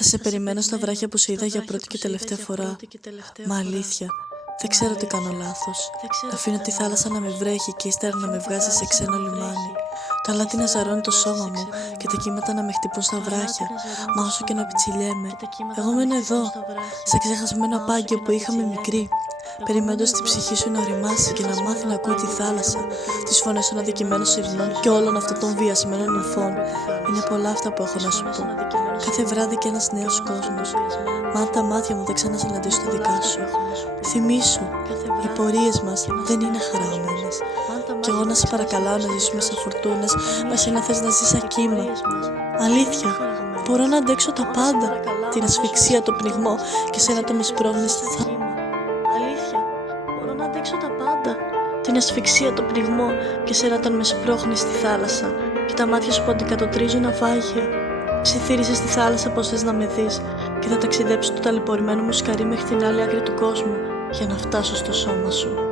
Θα σε περιμένω στα βράχια που σε είδα για πρώτη και τελευταία φορά. Μα αλήθεια, δεν ξέρω τι κάνω λάθος. Να αφήνω τη θάλασσα να με βρέχει και ύστερα να με βγάζει σε ξένο λιμάνι. Το αλάτι να ζαρώνει το σώμα μου και τα κύματα να με χτυπούν στα βράχια. Μα όσο και να πιτσιλιέμαι, εγώ μένω εδώ, σε ξεχασμένο απάγγιο που είχαμε μικρή. Περιμένοντας την ψυχή σου να οριμάσει και να μάθει να ακούει τη θάλασσα, τις φωνές των αδικημένων σιρηνών και όλων αυτών των βιασμένων νυμφών. Είναι πολλά αυτά που έχω να σου πω. Κάθε βράδυ και ένας νέος κόσμος. Μα αν τα μάτια μου δεν ξανασυναντήσω τα δικά σου, θυμήσου, οι πορείες μας δεν είναι χαραγμένες. Κι εγώ να σε παρακαλάω να ζήσουμε σαν φουρτούνες, μα εσύ να θες να ζεις σαν κύμα. Αλήθεια, μπορώ να αντέξω τα πάντα, την ασφυξία, το πνιγμό και σένα το με σπρώχνεις στη θάλασσα. Αλήθεια, μπορώ να αντέξω τα πάντα, την ασφυξία, το πνιγμό και σένα τον με σπρώχνεις στη θάλασσα και τα μάτια σου που αντικατοπτρίζουν ναυάγια. Ψιθύρισε στη θάλασσα πως θες να με δεις και θα ταξιδέψω το ταλαιπωρημένο μου σκαρί μέχρι την άλλη άκρη του κόσμου για να φτάσω στο σώμα σου.